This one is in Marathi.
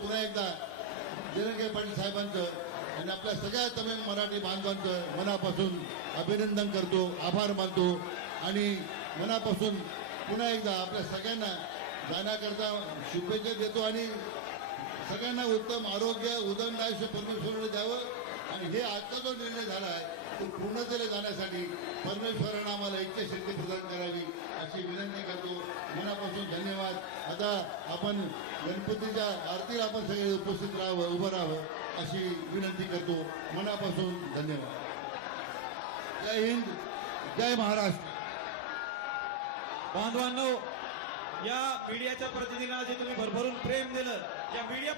पुन्हा एकदा जयंत पाटील साहेबांचं आणि आपल्या सगळ्या तमिळ मराठी बांधवांचं मनापासून अभिनंदन करतो, आभार मानतो आणि मनापासून पुन्हा एकदा आपल्या सगळ्यांना जाण्याकरता शुभेच्छा देतो आणि सगळ्यांना उत्तम आरोग्य उदंड आयुष्य परमेश्वराने द्यावं आणि हे आजचा जो निर्णय झाला आहे तो पूर्णतेला जाण्यासाठी परमेश्वरानं आम्हाला इच्छाशक्ती प्रदान करावी अशी विनंती करतो. मनापासून धन्यवाद. आता आपण गणपतीच्या आरतीला आपण सगळे उपस्थित राहावं, उभं राहावं अशी विनंती करतो. मनापासून धन्यवाद. जय हिंद, जय महाराष्ट्र. बांधवांनो, या मीडियाच्या प्रतिनिधींना जे तुम्ही भरभरून प्रेम दिलं, या मीडिया